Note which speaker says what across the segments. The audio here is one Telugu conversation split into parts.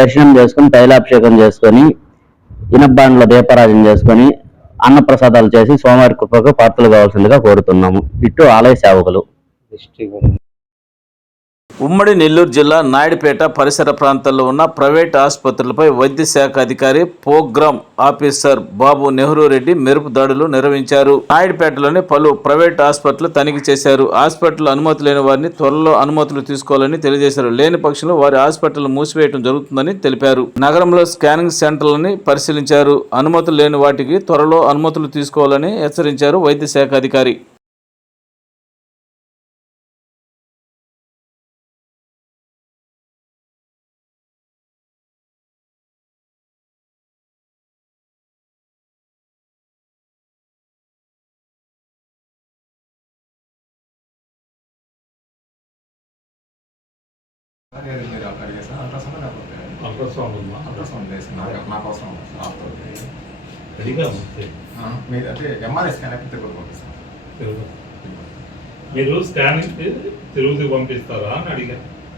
Speaker 1: దర్శనం చేసుకొని తైలాభిషేకం చేసుకొని ఇనబ్బాండ్లో దీపారాజన చేసుకొని అన్నప్రసాదాలు చేసి స్వామివారి కృపకు పాత్రలు కావాల్సిందిగా కోరుతున్నాము. ఇటు ఆలయ సేవకులు.
Speaker 2: ఉమ్మడి నెల్లూరు జిల్లా నాయుడుపేట పరిసర ప్రాంతాల్లో ఉన్న ప్రైవేట్ ఆసుపత్రులపై వైద్య శాఖ అధికారి ప్రోగ్రామ్ ఆఫీసర్ బాబు నెహ్రూ రెడ్డి మెరుపు దాడులు నిర్వహించారు. నాయుడుపేటలోని పలు ప్రైవేట్ ఆసుపత్రులు తనిఖీ చేశారు. హాస్పిటల్ అనుమతి లేని వారిని త్వరలో అనుమతులు తీసుకోవాలని తెలియజేశారు. లేని పక్షంలో వారి హాస్పిటల్ మూసివేయడం జరుగుతుందని తెలిపారు. నగరంలో స్కానింగ్ సెంటర్లని పరిశీలించారు. అనుమతులు లేని వాటికి త్వరలో అనుమతులు తీసుకోవాలని హెచ్చరించారు వైద్య శాఖ అధికారి.
Speaker 3: మీరు అప్లై చేసిన అల్ట్రాసౌండ్ లేకపోతే
Speaker 4: అల్ట్రాసౌండ్ ఉందా
Speaker 3: అల్ట్రాసౌండ్ చేసిన నాకు అవసరం.
Speaker 4: రెడీగా
Speaker 3: మీరు అంటే ఎంఆర్ఐ స్కాన్ అయితే తిరుపతి పంపిస్తాను.
Speaker 4: మీరు స్కానింగ్ తిరుగుతూ పంపిస్తారా అని అడిగా.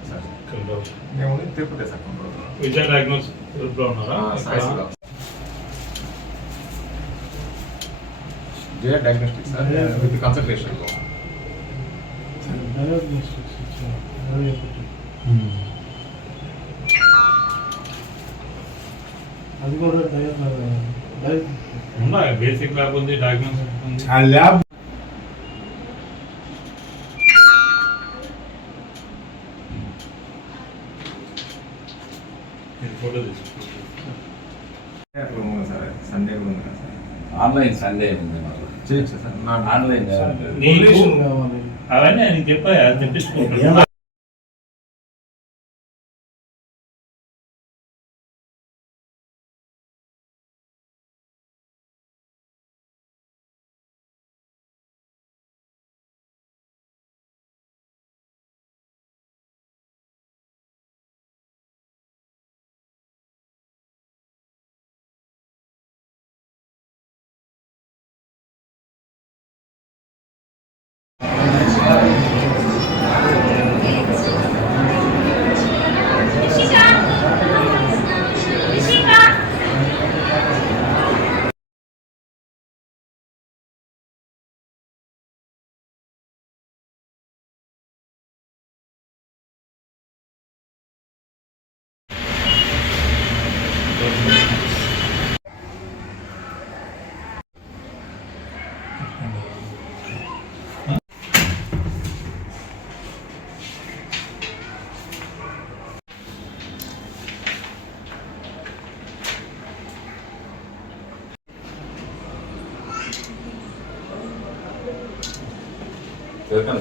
Speaker 3: సార్.
Speaker 4: కంట్రోల్.
Speaker 3: మేము తిరుపతి సార్
Speaker 4: విజయ డయాగ్నోస్ తిరుపతిలో ఉన్నారా?
Speaker 3: సాయిసుగా జే డయాగ్నోస్టిక్ సార్ విత్ కన్సల్టేషన్
Speaker 5: అది కూడా
Speaker 4: ఉందా బేసిక్ ల్యాబ్ ఉంది డయాగ్నోస్ ఉంది.
Speaker 5: ఆ ల్యాబ్
Speaker 3: సండే
Speaker 6: ఆన్లైన్ సండే ఉంది మాకు.
Speaker 3: చేయొచ్చు సార్? నా
Speaker 6: ఆన్లైన్
Speaker 4: అవన్నీ నేను చెప్పా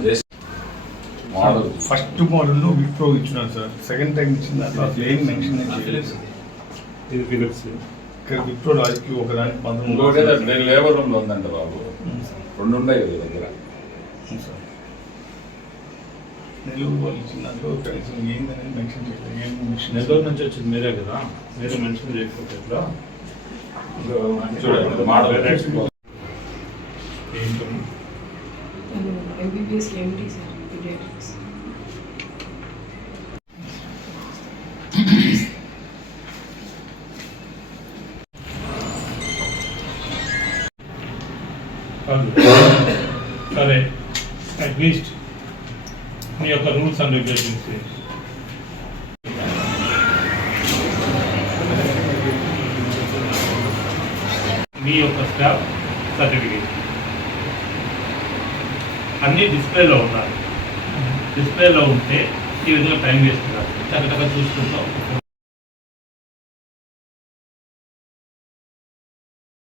Speaker 6: చేసి మోడల్.
Speaker 5: ఫస్ట్ మోడల్ విప్రో ఇచ్చినారు సార్. సెకండ్ టైం ఇచ్చిన దాంట్లో అసలు ఏం మెన్షన్ చేయలేదు.
Speaker 4: ఇది ఫిలిప్స్
Speaker 5: ఇక్కడ విప్రో రాజుకి ఒక దానికి పంతొమ్మిది
Speaker 6: నేను లేబర్ రూమ్లో ఉందంట బాబు. రెండు ఉన్నాయి కదా దగ్గర.
Speaker 5: నెల్లూరు వాళ్ళు ఇచ్చిన దాంట్లో కనీసం ఏందనేది మెన్షన్ చేయలేదు. ఏం మెన్షన్
Speaker 4: నెల్లూరు నుంచి వచ్చింది మీరే కదా? మీరే మెన్షన్ చేయకపోతే ఎట్లా?
Speaker 6: చూడండి మోడల్
Speaker 4: ఏంటో
Speaker 7: నేను ఎంబీబీఎస్ ఎండి సార్ పీడియాట్రిక్స్
Speaker 4: సరే అట్లీస్ట్ మీ యొక్క రూల్స్ అండ్ రెగ్యులేషన్స్ మీ యొక్క స్టాఫ్ సర్టిఫికేట్ అన్నీ డిస్ప్లేలో ఉండాలి. డిస్ప్లేలో ఉంటే ఈ విధంగా టైం వేస్తున్నారు చక్కగా చూసుకుంటాం